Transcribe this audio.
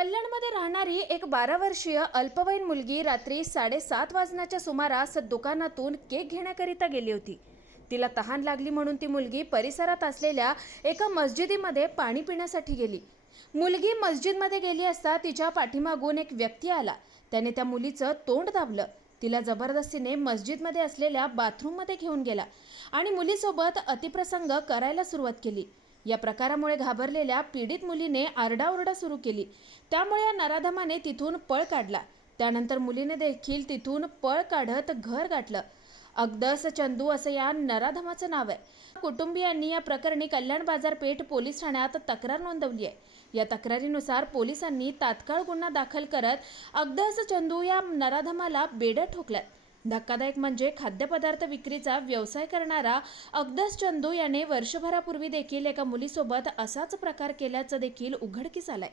कल्याणमध्ये राहणारी एक 12 वर्षीय अल्पवयीन मुलगी रात्री 7:30 वाजण्याच्या सुमारास दुकानातून केक घेण्याकरिता गेली होती। तिला तहान लागली म्हणून ती मुलगी परिसरात असलेल्या एका मस्जिदीमध्ये पाणी पिण्यासाठी गेली। मुलगी मस्जिदमध्ये गेली असता तिच्या पाठीमागून एक व्यक्ती आला। त्याने त्या मुलीचं तोंड दाबलं, तिला जबरदस्तीने मस्जिदमध्ये असलेल्या बाथरूममध्ये घेऊन गेला आणि मुलीसोबत अतिप्रसंग करायला सुरुवात केली। या प्रकारामुळे घाबरलेल्या पीडित मुलीने आरडाओरडा सुरू केली। त्यामुळे या नराधमाने तिथून पळ काढला। त्यानंतर मुलीने देखील तिथून पळ काढत घर गाठलं। अगदस चंदू असं या नराधमाचं नाव आहे। कुटुंबियांनी या प्रकरणी कल्याण बाजारपेठ पोलीस ठाण्यात तक्रार नोंदवली आहे। या तक्रारीनुसार पोलिसांनी तात्काळ गुन्हा दाखल करत अगदस चंदू या नराधमाला बेड्या ठोकल्यात। धक्कादायक म्हणजे खाद्यपदार्थ विक्रीचा व्यवसाय करणारा अगदस चंदू याने वर्षभरापूर्वी देखील एका मुलीसोबत असाच प्रकार केल्याचं देखील उघडकीस आलंय।